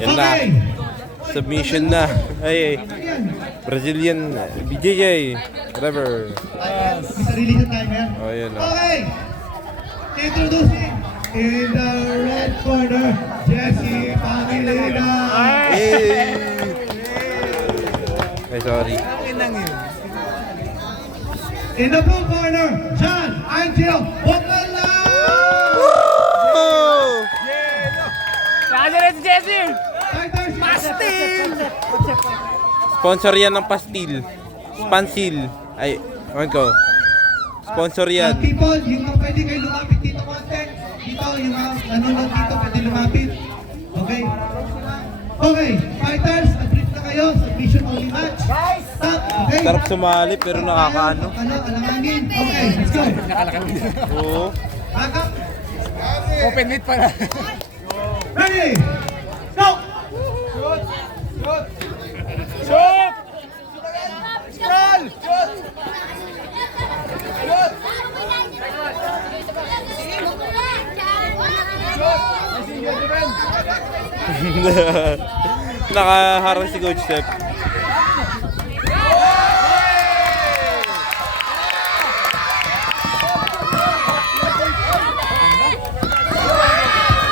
Yan na. Submission na. Ay, Brazilian BJJ. Whatever. May sarili sa timer. Oh, yan na. Okay. Introducing in the red corner, Jesse Pangilinan. Hey! Ay, sorry. In the blue corner, John Angel Bocala. Oh! Pastil. Sponsor yan ng pastil. Spansil. Ay, ewan ko. Sponsor yan. People, yung mga pwede kayo lumapit dito content. Dito, yung mga nanonood dito pwede lumapit. Okay? Okay, fighters, na-brief na kayo. Submission only match. Stop, okay? Sarap sumali pero nakakaano. Alangangin. Okay, let's go. Oo. Back up. Open meet pala. Ready? Go! Shoot! Scroll! Nakaharang si Coach Step.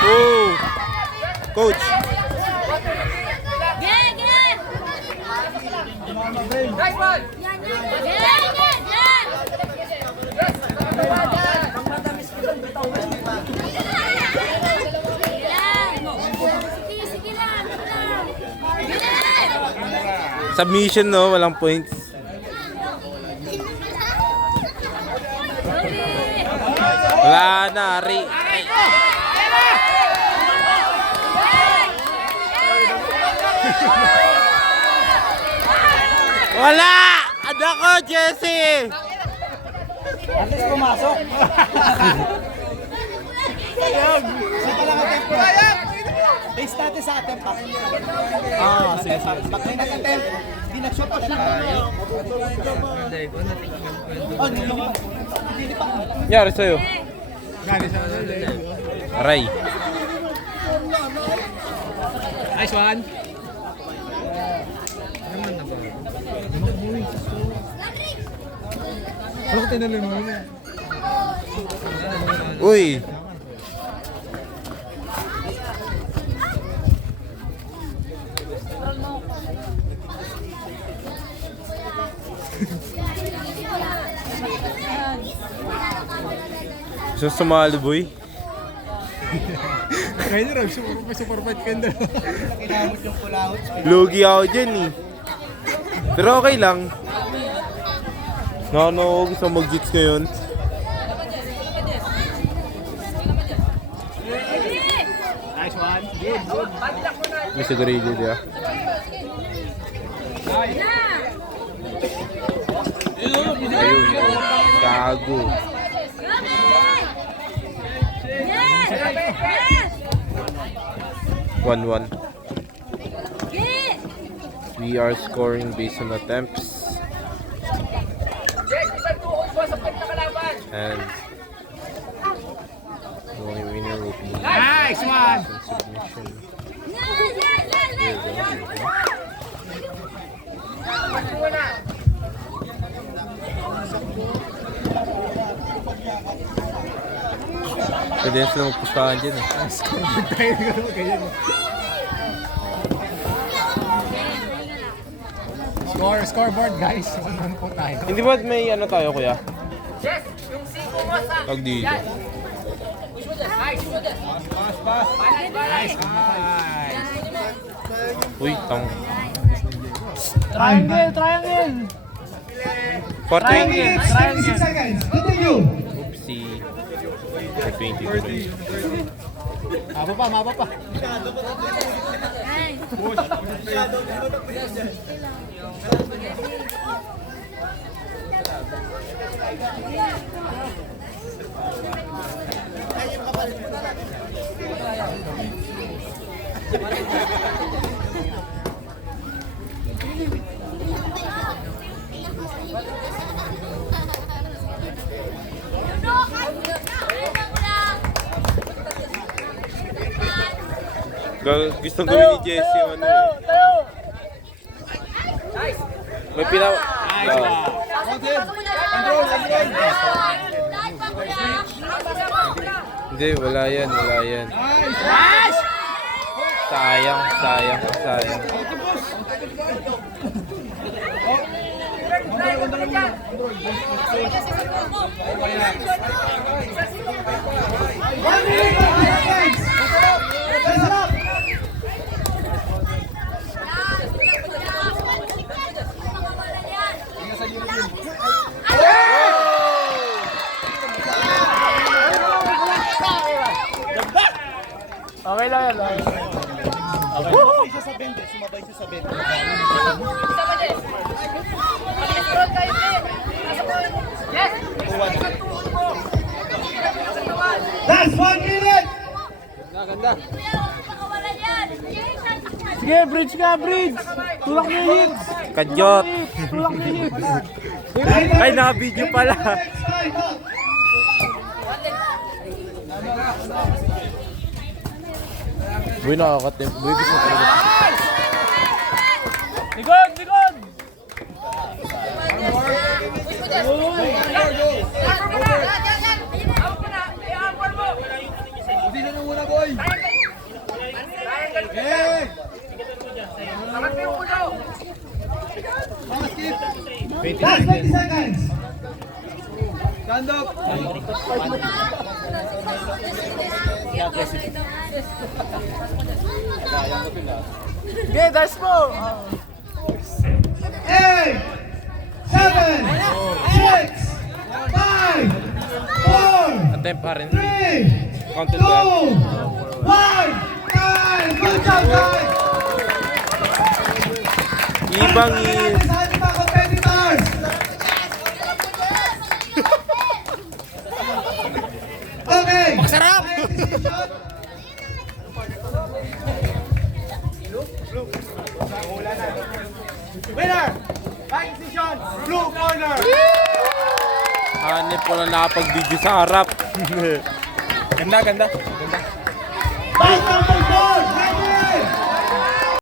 Oh! Coach! Submission, no? Walang points. Wala na, Ari. Wala! Ada ko, Jesse! At least pumasok. Sa palang attempt ko. Base natin sa attempt pa. Ah, sige. Pag may nag-attempt, hindi nag-shoot o shoot. Oh, nilong. Yari sa'yo. Aray. Nice one. Ano ko tinalin mo yun? Uy! Gusto sumali, boy? Kaya nyo rin, may super fight kayo doon. Kinamot yung kulahot. Lugi ako dyan eh. Pero okay lang. No, gusto mag-jits ngayon. Nice one. Good, good. May sigurado dia. Ayun. Gago. One. We are scoring based on attempts. And the only winner will be Nice one. submission. Pwede na sila magpustahan dyan eh. Tayo nga naman ganyan. Scoreboard guys. 1-1 po tayo. Hindi ba may ano tayo kuya? Tag dito. Nice. Uy, tang. Triangle. 420. minutes, 36 seconds. Continue. Oopsie. 420. Mapa pa. Gustong gawin ni Jesse yung ano eh. May pinaw... Hindi, wala yan, wala yan. Sayang, sayang, sayang. Okay lang yan. Okay. Sumabay siya sa bende. Sumabay siya sa bende. Last 1 minute! Ganda. Sige, bridge ka, bridge! Tulak niya yung hips! Kadyot. Tulak niya yung hips! Ay, naka-video pala. Boy, nakakatim. Boy, gusto ko talaga. Likod! Likod! Hindi na muna, boy! Last 20 seconds! Stand up! Sige, dash mo! 8, 7, 6, 5, 4, Attempt pa rin. 3, Counted 2, ba? 1, time! Good job, guys! Ibangin. Sa ating mga competitors! Okay! Masarap! May decision. Winner! Right decision! Blue corner! Hanip ko na nakapag-video sa harap. Ganda, ganda. Bye,